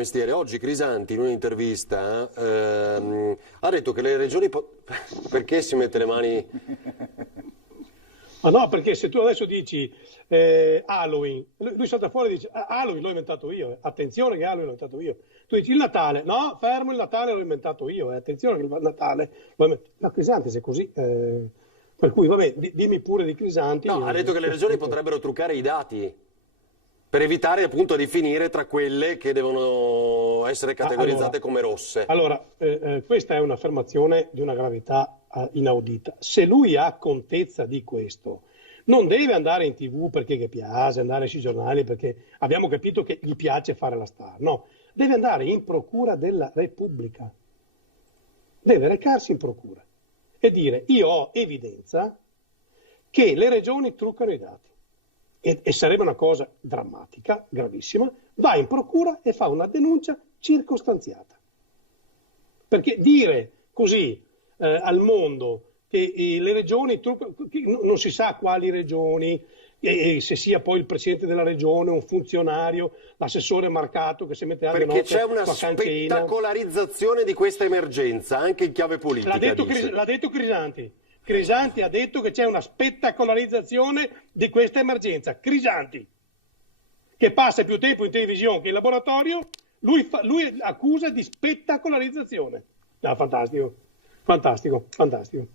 mestiere. Oggi Crisanti in un'intervista ha detto che le regioni... Perché si mette le mani... Ma no, perché se tu adesso dici Halloween, lui salta fuori e dice Halloween l'ho inventato io, attenzione che Halloween l'ho inventato io. Tu dici il Natale, no, fermo, il Natale l'ho inventato io, attenzione che il Natale l'ho inventato. No, Crisanti se è così, per cui vabbè, dimmi pure di Crisanti. No, ha detto che le regioni potrebbero truccare i dati per evitare appunto di finire tra quelle che devono essere categorizzate come rosse. Allora, questa è un'affermazione di una gravità inaudita. Se lui ha contezza di questo, non deve andare in TV perché gli piace, andare sui giornali perché abbiamo capito che gli piace fare la star. No, deve andare in procura della Repubblica. Deve recarsi in procura e dire io ho evidenza che le regioni truccano i dati. E sarebbe una cosa drammatica, gravissima, va in procura e fa una denuncia circostanziata. Perché dire così al mondo che le regioni truccano, non si sa quali regioni, e se sia poi il presidente della regione, un funzionario, l'assessore marcato che si mette a perché c'è una spettacolarizzazione di questa emergenza, anche in chiave politica. L'ha detto Crisanti. Crisanti ha detto che c'è una spettacolarizzazione di questa emergenza. Crisanti, che passa più tempo in televisione che in laboratorio, lui accusa di spettacolarizzazione. No, fantastico, fantastico, fantastico.